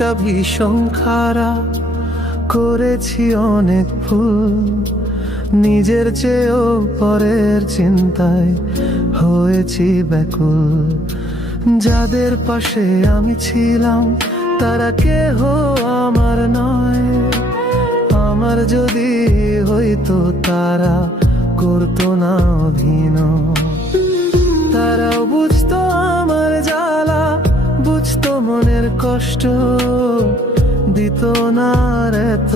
মানুষটা ভীষণ খারাপ, করেছি অনেক ভুল, নিজের চেয়েও পরের চিন্তায় হয়েছি ব্যাকুল। যাদের পাশে আমি ছিলাম তারা কেহ আমার নয়, আমার যদি হইতো তারা করতো না অভিনয়। তারাও বুঝতো আমার জ্বালা, বুঝতো মনের কষ্ট, দিত না আর এত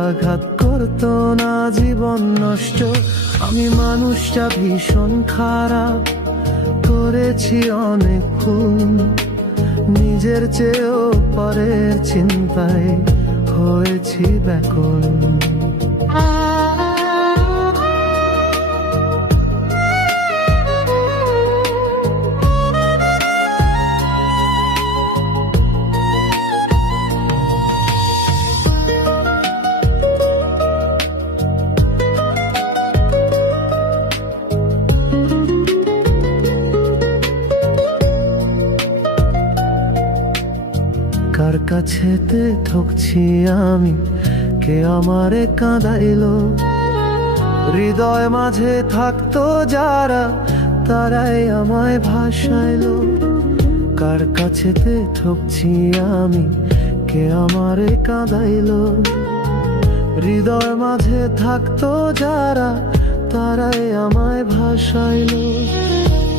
আঘাত, করতো না জীবন নষ্ট। আমি মানুষটা ভীষণ খারাপ, করেছি অনেক ভুল, নিজের চেয়েও পরের চিন্তায় হয়েছি ব্যাকুল। কার কাছেতে ঠকছি আমি, কে আমারে কাঁদাইলো, হৃদয় মাঝে থাকতো যারা তারাই আমায় ভাসাইলো। কার কাছেতে ঠকছি আমি, কে আমারে কাঁদাইলো, হৃদয় মাঝে থাকতো যারা তারাই আমায় ভাসাইলো।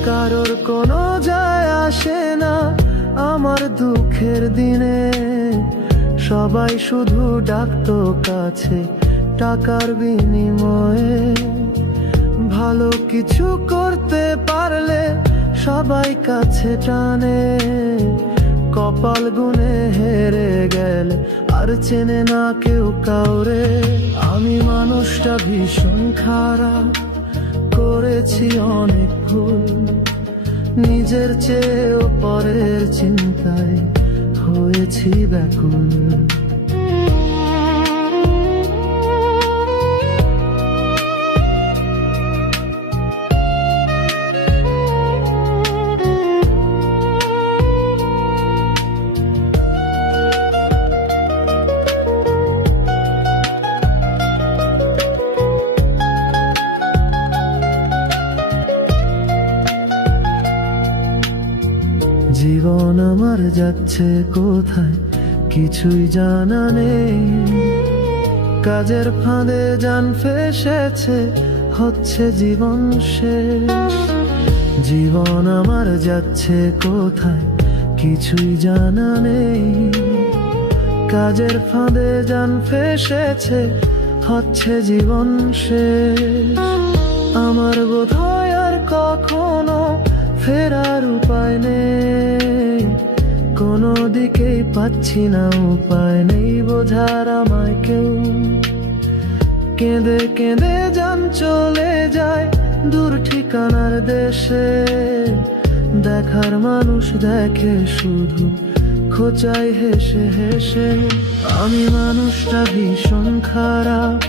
কারোর কোনো যায় আসে না আমার দুঃখের দিনে, সবাই শুধু ডাকতো কাছে টাকার বিনিময়ে। ভালো কিছু করতে পারলে সবাই কাছে টানে, কপাল গুনে হেরে গেলে আর চেনে না কেউ কাউরে। আমি মানুষটা ভীষণ খারাপ, করেছি অনেক ভুল, নিজের চেয়েও পরের চিন্তায় হয়েছি ব্যাকুল। জীবন আমার যাচ্ছে কোথায় কিছুই জানা নেই, কাজের ফাঁদে জান ফেসেছে হচ্ছে জীবন শেষ। জীবন আমার যাচ্ছে কোথায় কিছুই জানা নেই, কাজের ফাঁদে জান ফেসেছে হচ্ছে জীবন শেষ। আমার বোধহয় আর কখনো ফেরার উপায় নেই, কোনো দিকেই পাচ্ছি না উপায় নেই বোঝার আমায় কেউ। কেঁদে কেঁদে জান চলে যায় দূর ঠিকানার দেশে, দেখার মানুষ দেখে শুধু খোঁচাই হেসে হেসে। আমি মানুষটা ভীষণ খারাপ,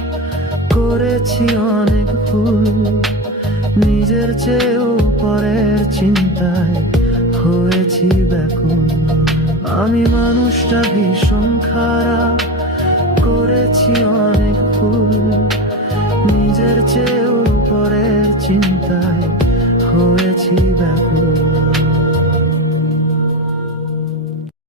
করেছি অনেক ভুল, নিজের চেয়েও পরের চিন্তায় হয়েছি ব্যাকুল। আমি মানুষটা ভীষণ খারাপ, করেছি অনেক ভুল, নিজের চেয়েও পরের চিন্তায় হয়েছি ব্যাকুল।